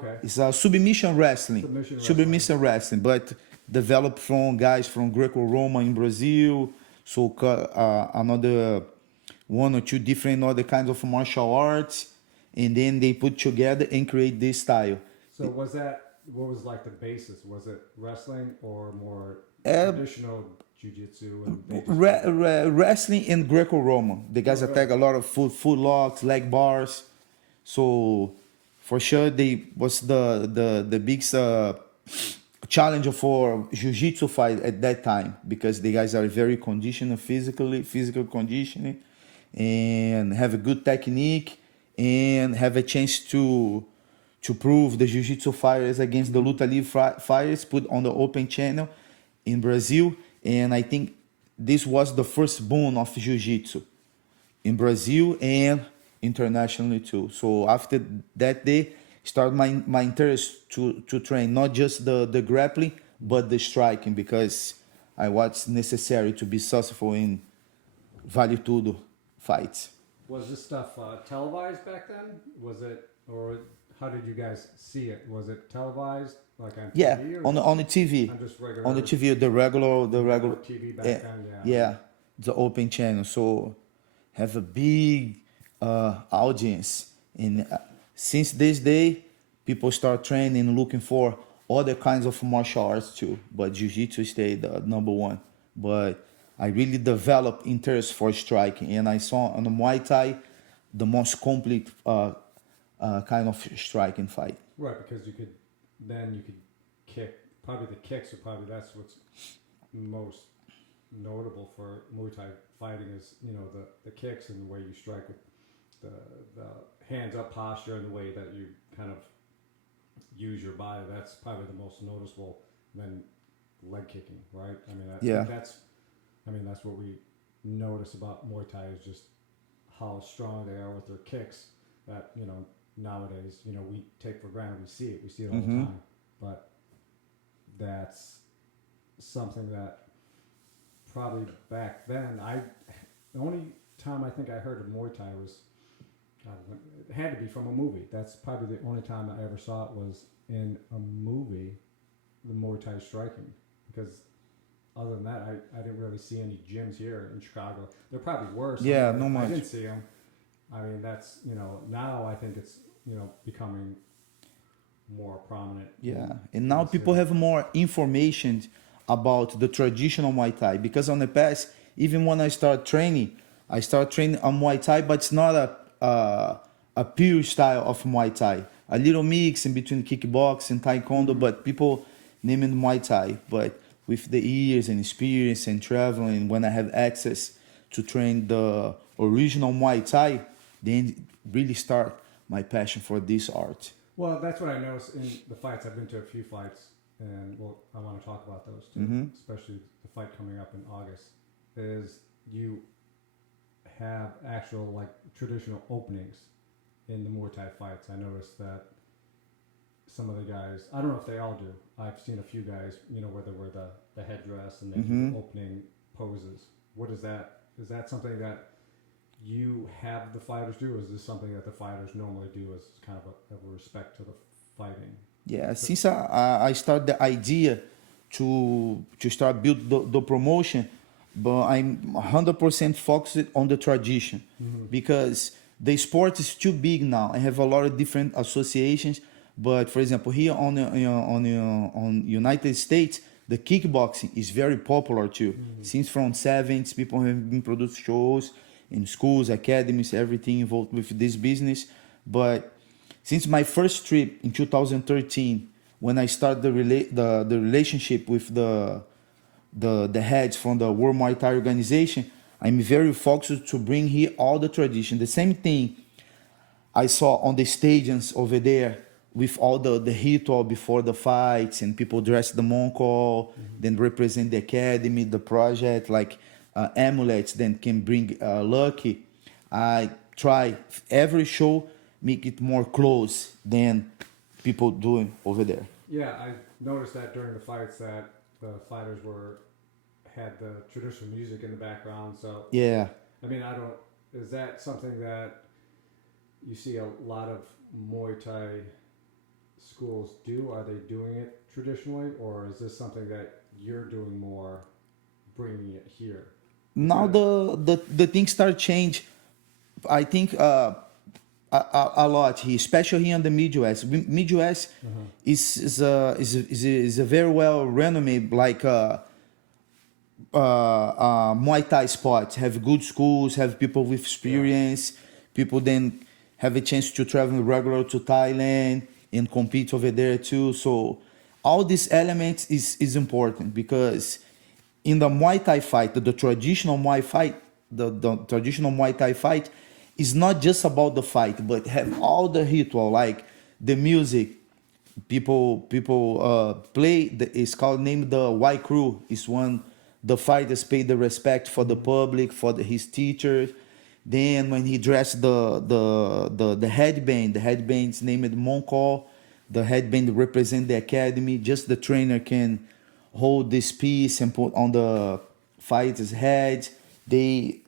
Okay. It's a submission wrestling. Submission Wrestling, but developed from guys from Greco-Roman in Brazil. So another one or two different other kinds of martial arts, and then they put together and create this style. So was that, what was like the basis? Was it wrestling or more Uh, traditional jiu-jitsu and they just Wrestling and Greco-Roman. The guys Okay. attack a lot of foot locks, leg bars. So for sure, they was the biggest challenge for jiu-jitsu fight at that time, because the guys are very conditioned physically, physical conditioning, and have a good technique and have a chance to prove the jiu-jitsu fighters against the luta livre fighters put on the open channel in Brazil. And I think this was the first boom of jiu-jitsu in Brazil and internationally too. So after that day, started my interest to train not just the grappling but the striking, because I was necessary to be successful in Vale Tudo fights. Was this stuff televised back then? Was it, or how did you guys see it? Was it televised like on Yeah, TV or on the TV, on just regular on the TV, the regular TV back yeah, then? Yeah. yeah, the open channel. So have a big audience, and since this day, people start training, looking for other kinds of martial arts too. But jiu-jitsu stayed the number one. But I really developed interest for striking, and I saw on the Muay Thai the most complete kind of striking fight. Right, because you could kick. Probably the kicks are probably that's what's most notable for Muay Thai fighting is, you know, the kicks and the way you strike with the hands up posture and the way that you kind of use your body. That's probably the most noticeable than leg kicking, right? I mean, Yeah. that's what we notice about Muay Thai is just how strong they are with their kicks. That, you know, nowadays, you know, we take for granted. We see it all the time, but that's something that probably back then the only time I think I heard of Muay Thai was it had to be from a movie. That's probably the only time I ever saw it was in a movie, the Muay Thai striking, because other than that, I didn't really see any gyms here in Chicago. There probably were some, Yeah, but no I much. didn't see them. I mean, that's, you know, now I think it's, you know, becoming more prominent. Yeah, and now people have more information about the traditional Muay Thai, because on the past, even when I start training on Muay Thai, but it's not a pure style of Muay Thai. A little mix in between kickboxing and taekwondo, but people name it Muay Thai. But with the years and experience and traveling, when I have access to train the original Muay Thai, then really start my passion for this art. Well, that's what I noticed in the fights. I've been to a few fights, and well, I want to talk about those too, especially the fight coming up in August. Is you have actual like traditional openings in the Muay Thai fights. I noticed that some of the guys, I don't know if they all do. I've seen a few guys, you know, where they wear the headdress and they do opening poses. What is that? Is that something that you have the fighters do, or is this something that the fighters normally do as kind of a respect to the fighting? Yeah, since I started the idea to start build the promotion, but I'm 100% focused on the tradition, because the sport is too big now. I have a lot of different associations, but for example, here on United States, the kickboxing is very popular too. Since from 70s, people have been produced shows in schools, academies, everything involved with this business. But since my first trip in 2013, when I started the relationship with the heads from the World Muay Thai organization, I'm very focused to bring here all the tradition. The same thing I saw on the stadiums over there with all the ritual before the fights, and people dress the monko, then represent the academy, the project, like amulets that can bring lucky. I try every show make it more close than people doing over there. Yeah, I noticed that during the fights that the fighters had the traditional music in the background. So Yeah. I mean, is that something that you see a lot of Muay Thai schools do? Are they doing it traditionally, or is this something that you're doing more, bringing it here? Now the things start change. I think a lot here, especially here in the Midwest. Midwest is a very well renowned like Muay Thai spots. Have good schools, have people with experience. People then have a chance to travel regular to Thailand and compete over there too. So all these elements is important because in the Muay Thai fight, the traditional Muay fight, the traditional Muay Thai fight is not just about the fight, but have all the ritual like the music. People play. It's called named the WMO Kru. It's one the fighters pay the respect for the public, for his teachers. Then when he dressed the headband, the headband's named Moncall. The headband represent the academy. Just the trainer can hold this piece and put on the fighter's head. They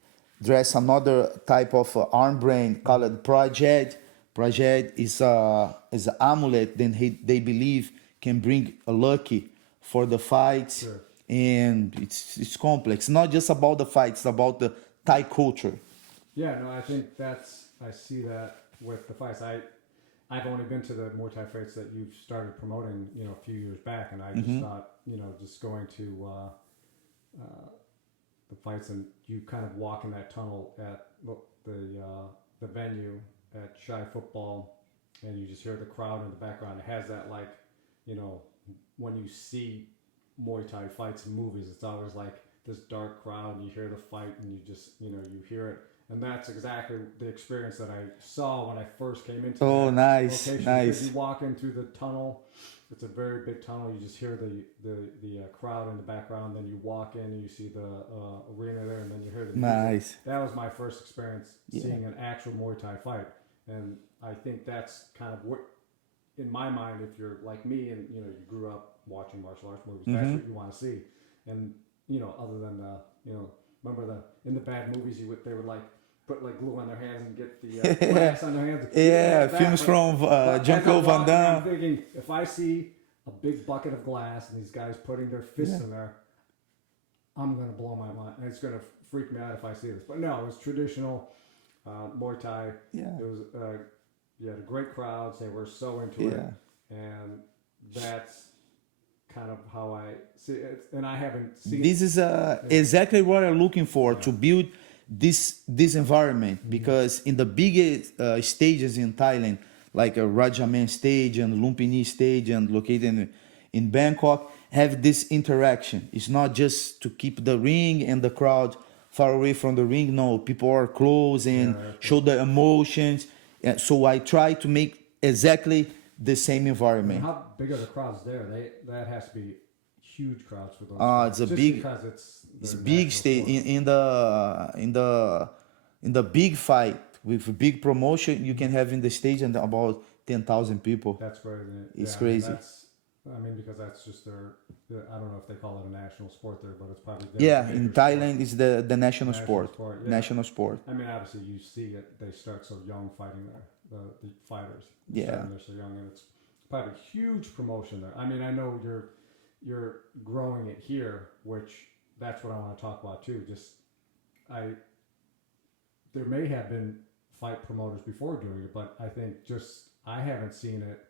dress another type of armband called project. Project is an amulet. Then they believe can bring a lucky for the fights. Sure. And it's complex. Not just about the fights. It's about the Thai culture. Yeah, no, I think I see that with the fights. I've only been to the Muay Thai fights that you've started promoting, a few years back, and I just thought, just going to the fights and you kind of walk in that tunnel at the venue at Shy Football, and you just hear the crowd in the background. It has that when you see Muay Thai fights in movies, it's always like this dark crowd, and you hear the fight, and you just you hear it. And that's exactly the experience that I saw when I first came into that nice, location. nice. Because you walk in through the tunnel, it's a very big tunnel. You just hear the crowd in the background. Then you walk in and you see the arena there, and then you hear the music. Nice. That was my first experience seeing an actual Muay Thai fight, and I think that's kind of what, in my mind, if you're like me and you grew up watching martial arts movies, that's what you want to see. And other than remember in the bad movies they would like put like glue on their hands and get the glass on their hands. Yeah, films from Jean-Claude Van Damme. I'm thinking, if I see a big bucket of glass and these guys putting their fists in there, I'm gonna blow my mind. And it's gonna freak me out if I see this. But no, it was traditional Muay Thai. Yeah. It was you had great crowds. They were so into it, and that's kind of how I see it. And I haven't seen. This is exactly what I'm looking for to build this environment, because in the biggest stages in Thailand, like a Rajaman stage and Lumpini stage and located in Bangkok, have this interaction. It's not just to keep the ring and the crowd far away from the ring. No, people are close and show the emotions. So I try to make exactly the same environment. And how big are the crowds there? That has to be huge crowds for those. It's a big, because it's big stage in the big fight with big promotion. You can have in the stage and about 10,000 people. That's crazy. It's crazy. Because that's just their. I don't know if they call it a national sport there, but it's probably in Thailand it's the national sport. Yeah. National sport. I mean, obviously you see it. They start so young fighting there. The fighters. Yeah. They're so young, and it's probably huge promotion there. I mean, I know you're growing it here, which that's what I want to talk about too. There may have been fight promoters before doing it, but I think I haven't seen it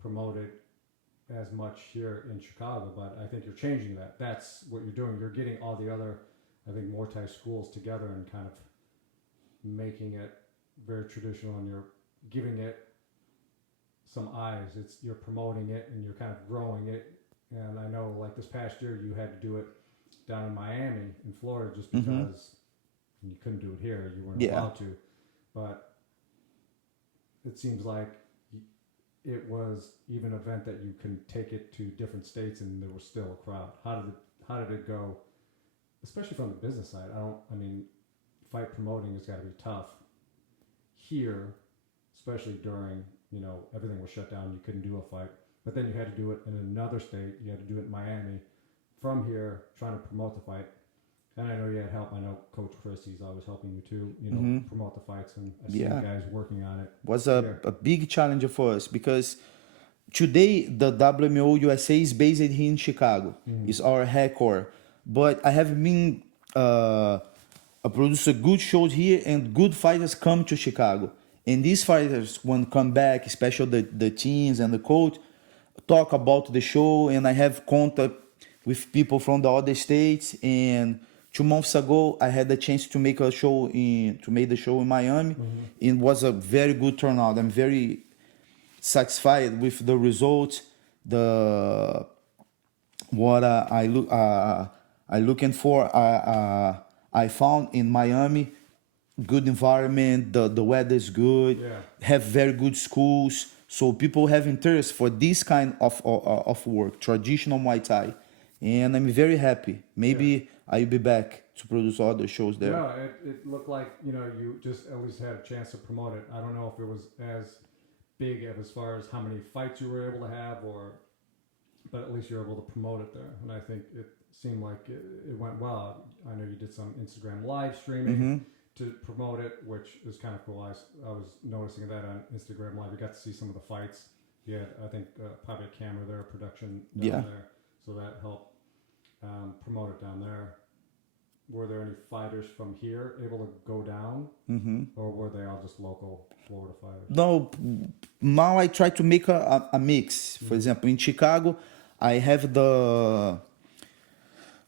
promoted as much here in Chicago, but I think you're changing that. That's what you're doing. You're getting all the other, I think, Muay Thai schools together and kind of making it very traditional, and you're giving it some eyes. You're promoting it and you're kind of growing it. And I know, like this past year, you had to do it down in Miami, in Florida, just because you couldn't do it here. You weren't allowed to. But it seems like it was even an event that you can take it to different states and there was still a crowd. How did it go, especially from the business side? Fight promoting has got to be tough here, especially during, everything was shut down. You couldn't do a fight, but then you had to do it in another state. You had to do it in Miami. From here, trying to promote the fight. And I know you had help. I know Coach Chris, he's always helping you too, promote the fights. And I see you guys working on it. Was a big challenge for us, because today the WMO USA is based here in Chicago. It's our headquarters. But I have been produce a good shows here, and good fighters come to Chicago. And these fighters, when come back, especially the teams and the coach, talk about the show, and I have contact with people from the other states. And 2 months ago, I had the chance to make the show in Miami. It was a very good turnout. I'm very satisfied with the results. What I looking for. I found in Miami good environment. The weather is good. Yeah. Have very good schools. So people have interest for this kind of work, traditional Muay Thai, and I'm very happy. Maybe I'll be back to produce other shows there. Yeah, it looked like, you know, you just at least had a chance to promote it. I don't know if it was as big as far as how many fights you were able to have, but at least you're able to promote it there. And I think it seemed like it went well. I know you did some Instagram live streaming to promote it, which is kind of cool. I was noticing that on Instagram live. You got to see some of the fights. You had, I think, probably a camera there, production down there. So that helped promote it down there. Were there any fighters from here able to go down, or were they all just local Florida fighters? No, now I try to make a mix. For example, in Chicago, I have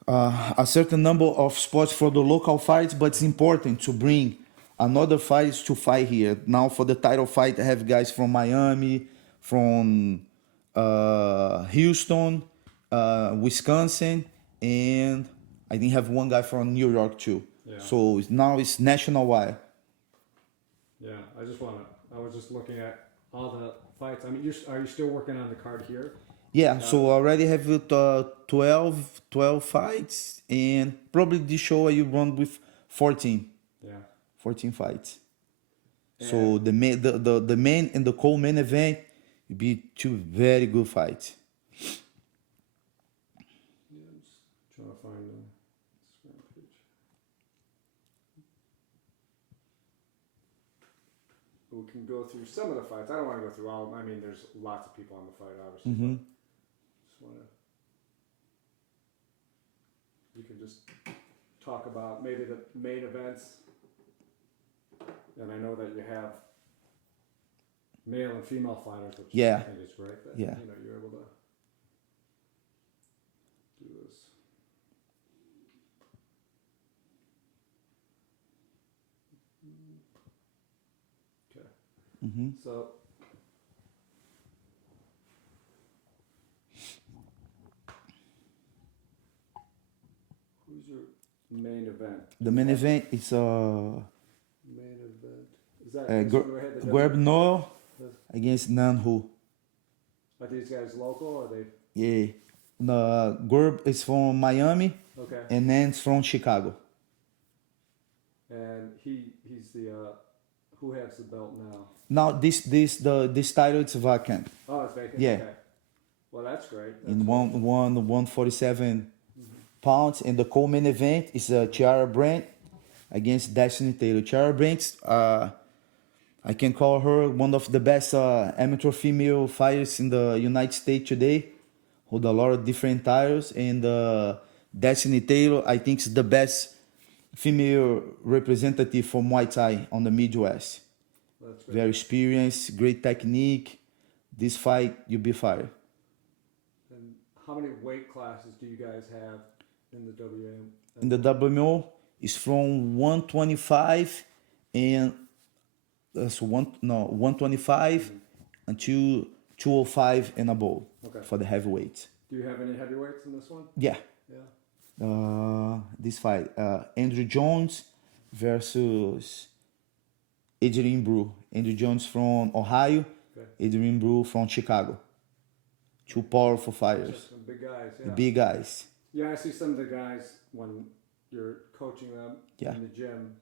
a certain number of spots for the local fights, but it's important to bring another fighters to fight here. Now for the title fight, I have guys from Miami, from Houston, Wisconsin, and I think have one guy from New York too. Yeah. So now it's nationwide. Yeah, I was just looking at all the fights. I mean, are you still working on the card here? Yeah, so I already have 12 fights, and probably this show I will run with 14. Yeah. 14 fights. And so the main and the co-main event will be 2 very good fights. Yeah, I'm just trying to find the Instagram page. We can go through some of the fights. I don't want to go through all of them. I mean, there's lots of people on the fight, obviously. But just want to... You can just talk about maybe the main events. And I know that you have male and female fighters, which I think is great that you know, you're able to do this. Okay. So who's your main event? The main event is Main event. Is that Grab Noel against Nanhu. Are these guys local or are they? Yeah. The Gurb is from Miami. Okay. And Nan's from Chicago. And he's the who has the belt now? Now this title is vacant. Oh, it's vacant. Yeah. Okay. Well, that's great. In 147 pounds, and the co-main event is Tiara Brandt against Destiny Taylor. Tiara Brandt, I can call her one of the best amateur female fighters in the United States today. Hold a lot of different titles, and Destiny Taylor, I think, is the best female representative for Muay Thai on the Midwest. That's great. Very experienced, great technique. This fight, you'll be fired. And how many weight classes do you guys have in the WM? In the WMO, it's from 125 and 125 until 205 and above for the heavyweights. Do you have any heavyweights in this one? Yeah. Yeah. This fight, Andrew Jones versus Adrian Brew. Andrew Jones from Ohio, Adrian Brew from Chicago. 2 powerful fighters. Some big guys, yeah. The big guys. Yeah, I see some of the guys when you're coaching them in the gym.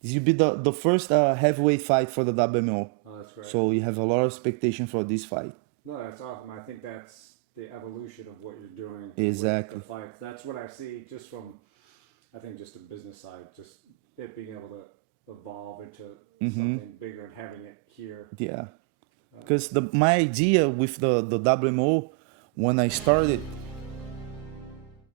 This will be the first heavyweight fight for the WMO. Oh, that's great. So you have a lot of expectation for this fight. No, that's awesome. I think that's the evolution of what you're doing. Exactly. With the fights. That's what I see just from, I think, just the business side, just it being able to evolve into something bigger and having it here. Yeah. Because my idea with the WMO when I started